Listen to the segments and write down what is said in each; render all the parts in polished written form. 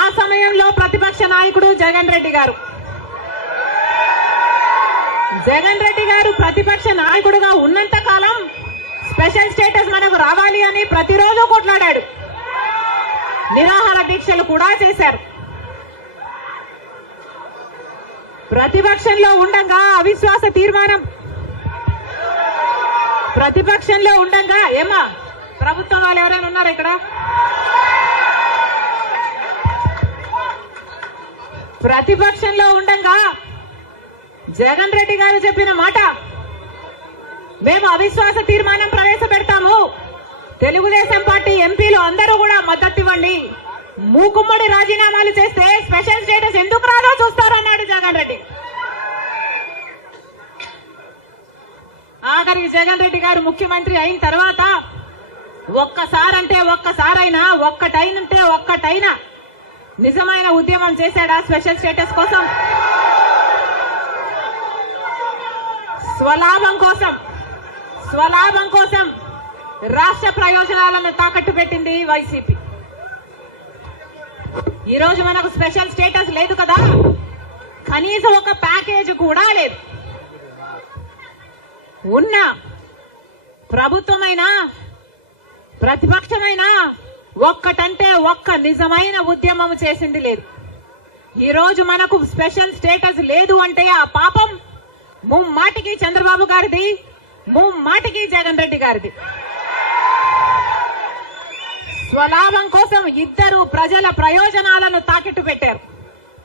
ఆ సమయంలో ప్రతిపక్ష నాయకుడు జగన్ రెడ్డి గారు ప్రతిపక్ష నాయకుడుగా ఉన్నంత కాలం స్పెషల్ స్టేటస్ మనకు రావాలి అని ప్రతిరోజు కొట్లాడాడు. నిరాహార దీక్షలు కూడా చేశారు. ప్రతిపక్షంలో ఉండగా అవిశ్వాస తీర్మానం ఏమా ప్రభుత్వం వాళ్ళు ఎవరైనా ఉన్నారు ఇక్కడ? ప్రతిపక్షంలో ఉండగా జగన్ రెడ్డి గారు చెప్పిన మాట, మేము అవిశ్వాస తీర్మానం ప్రవేశపెడతాము, తెలుగుదేశం పార్టీ ఎంపీలు అందరూ కూడా మద్దతు ఇవ్వండి, మూకుమ్మడి రాజీనామాలు చేస్తే స్పెషల్ స్టేటస్ ఎందుకు రాదో చూస్తారన్నాడు జగన్ రెడ్డి. ఆఖరికి జగన్ రెడ్డి గారు ముఖ్యమంత్రి అయిన తర్వాత ఒక్కటైనా నిజమైన ఉద్యమం చేశాడా స్పెషల్ స్టేటస్ కోసం? స్వలాభం కోసం రాష్ట్ర ప్రయోజనాలను తాకట్టు పెట్టింది వైసీపీ. ఈ రోజు మనకు స్పెషల్ స్టేటస్ లేదు కదా, కనీసం ఒక ప్యాకేజ్ కూడా లేదు. ఉన్న ప్రభుత్వమైనా ప్రతిపక్షమైనా ఒక్కటంటే ఒక్క నిజమైన ఉద్యమం చేసింది లేదు. ఈ రోజు మనకు స్పెషల్ స్టేటస్ లేదు అంటే ఆ పాపం ముమ్మాటికి చంద్రబాబు గారిది, ముమ్మాటికి జగన్ రెడ్డి గారిది. స్వలాభం కోసం ఇద్దరు ప్రజల ప్రయోజనాలను తాకట్టు పెట్టారు.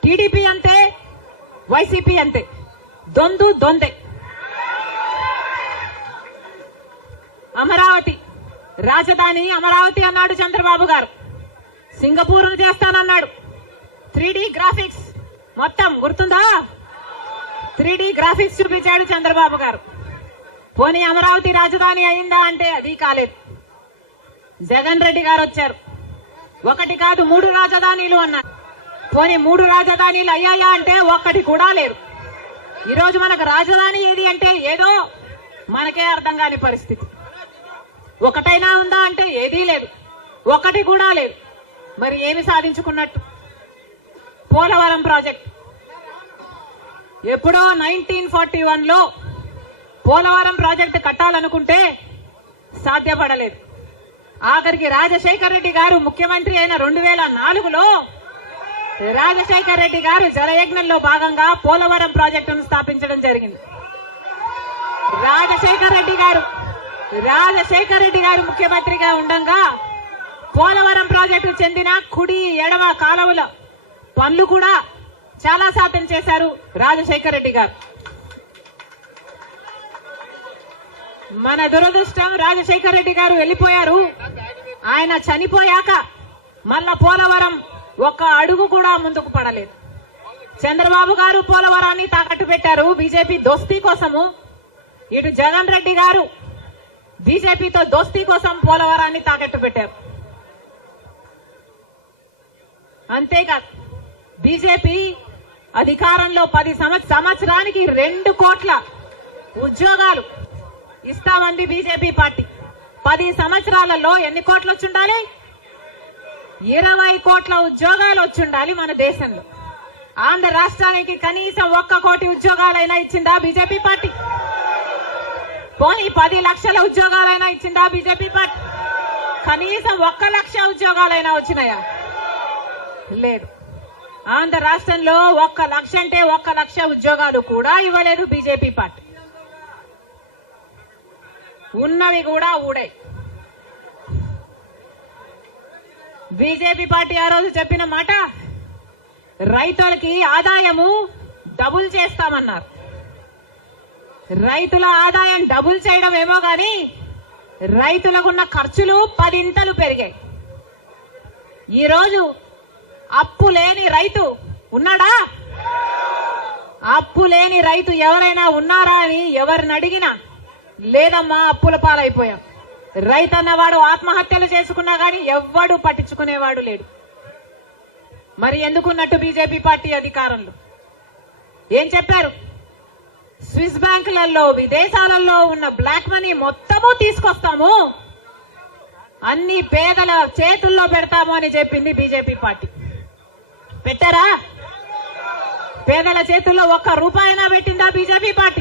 టీడీపీ అంతే, వైసీపీ అంతే, దొందే. అమరావతి రాజధాని అమరావతి అన్నాడు చంద్రబాబు గారు, సింగపూర్ చేస్తానన్నాడు. 3D గ్రాఫిక్స్ మొత్తం గుర్తుందా? 3D గ్రాఫిక్స్ చూపించాడు చంద్రబాబు గారు. పోనీ అమరావతి రాజధాని అయిందా అంటే అది కాలేదు. జగన్ రెడ్డి గారు వచ్చారు, 1 కాదు 3 రాజధానిలు అన్నారు. పోనీ 3 రాజధానిలు అయ్యాయా అంటే ఒక్కటి కూడా లేదు. ఈరోజు మనకు రాజధాని ఏది అంటే ఏదో మనకే అర్థం కాని పరిస్థితి. ఒకటైనా ఉందా అంటే ఏదీ లేదు, ఒకటి కూడా లేదు. మరి ఏమి సాధించుకున్నట్టు? పోలవరం ప్రాజెక్ట్ ఎప్పుడో 1941లో పోలవరం ప్రాజెక్టు కట్టాలనుకుంటే సాధ్యపడలేదు. ఆఖరికి రాజశేఖర్ రెడ్డి గారు ముఖ్యమంత్రి అయిన 2004లో రాజశేఖర్ రెడ్డి గారు జలయజ్ఞంలో భాగంగా పోలవరం ప్రాజెక్టును స్థాపించడం జరిగింది. రాజశేఖర్ రెడ్డి గారు ముఖ్యమంత్రిగా ఉండగా పోలవరం ప్రాజెక్టు చెందిన కుడి ఎడమ కాలువల పనులు కూడా చాలా శాతం చేశారు రాజశేఖర్ రెడ్డి గారు. మన దురదృష్టం రాజశేఖర్ రెడ్డి గారు వెళ్లిపోయారు. ఆయన చనిపోయాక మళ్ళా పోలవరం ఒక్క అడుగు కూడా ముందుకు పడలేదు. చంద్రబాబు గారు పోలవరాన్ని తాకట్టు పెట్టారు బీజేపీ దోస్తీ కోసము. ఇటు జగన్ రెడ్డి గారు బీజేపీతో దోస్తీ కోసం పోలవరాన్ని తాకట్టు పెట్టారు. అంతేకాదు బీజేపీ అధికారంలో 10 సంవత్సరానికి 2 కోట్ల ఉద్యోగాలు ఇస్తామంది బీజేపీ పార్టీ. 10 సంవత్సరాలలో ఎన్ని కోట్లు వచ్చుండాలి? 20 కోట్ల ఉద్యోగాలు వచ్చుండాలి మన దేశంలో. ఆంధ్ర రాష్ట్రానికి కనీసం 1 కోటి ఉద్యోగాలైనా ఇచ్చిందా బీజేపీ పార్టీ? పోనీ 10 లక్షల ఉద్యోగాలైనా ఇచ్చిందా బీజేపీ పార్టీ? కనీసం 1 లక్ష ఉద్యోగాలైనా వచ్చినాయా? లేదు. ఆంధ్ర రాష్ట్రంలో 1 లక్ష అంటే 1 లక్ష ఉద్యోగాలు కూడా ఇవ్వలేదు బీజేపీ పార్టీ. ఉన్నవి కూడా ఊడాయి. బీజేపీ పార్టీ ఆ రోజు చెప్పిన మాట, రైతులకి ఆదాయము డబుల్ చేస్తామన్నారు. రైతుల ఆదాయం డబుల్ చేయడం ఏమో గాని రైతులకున్న ఖర్చులు 10 ఇంతలు పెరిగాయి. ఈరోజు అప్పు లేని రైతు ఉన్నాడా? అప్పు లేని రైతు ఎవరైనా ఉన్నారా అని ఎవరిని అడిగినా లేదమ్మా అప్పుల పాలైపోయాం. రైతన్నవాడు ఆత్మహత్యలు చేసుకున్నా గాని ఎవ్వడు పట్టించుకునేవాడు లేడు. మరి ఎందుకున్నట్టు బీజేపీ పార్టీ అధికారంలో ఏం చెప్పారు? స్విస్ బ్యాంకులలో విదేశాలలో ఉన్న బ్లాక్ మనీ మొత్తము తీసుకొస్తాము, అన్ని పేదల చేతుల్లో పెడతాము అని చెప్పింది బీజేపీ పార్టీ. పెట్టారా? పేదల చేతుల్లో ఒక్క రూపాయినా పెట్టిందా బీజేపీ పార్టీ?